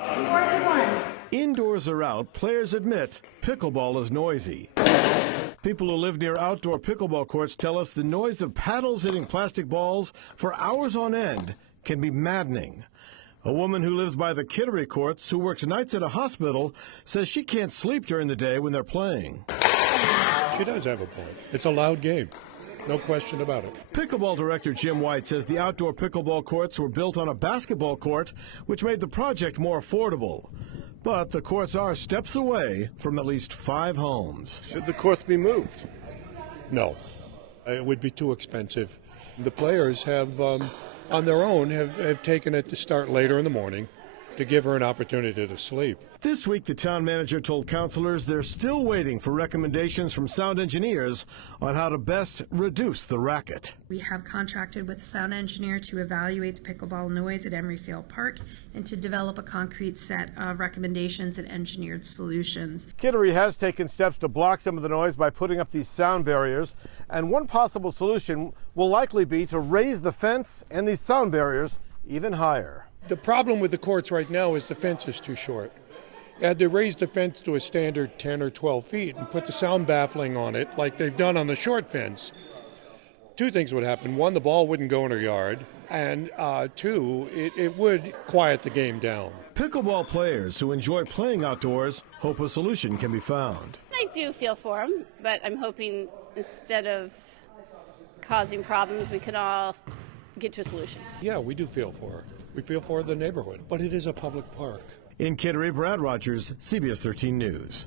4-1. Indoors or out, players admit pickleball is noisy. People who live near outdoor pickleball courts tell us the noise of paddles hitting plastic balls for hours on end can be maddening. A woman who lives by the Kittery courts, who works nights at a hospital, says she can't sleep during the day when they're playing. She does have a point. It's a loud game. No question about it. Pickleball director Jim White says the outdoor pickleball courts were built on a basketball court, which made the project more affordable. But the courts are steps away from at least 5 homes. Should the courts be moved? No. It would be too expensive. The players have, on their own, have taken it to start later in the morning to give her an opportunity to sleep. This week, the town manager told councilors they're still waiting for recommendations from sound engineers on how to best reduce the racket. We have contracted with a sound engineer to evaluate the pickleball noise at Emery Field Park and to develop a concrete set of recommendations and engineered solutions. Kittery has taken steps to block some of the noise by putting up these sound barriers, and one possible solution will likely be to raise the fence and these sound barriers even higher. The problem with the courts right now is the fence is too short. Had they raised the fence to a standard 10 or 12 feet and put the sound baffling on it like they've done on the short fence, 2 things would happen. 1, the ball wouldn't go in her yard, and 2, it would quiet the game down. Pickleball players who enjoy playing outdoors hope a solution can be found. I do feel for them, but I'm hoping instead of causing problems, we can all get to a solution. Yeah, we do feel for her. We feel for the neighborhood, but it is a public park. In Kittery, Brad Rogers, CBS 13 News.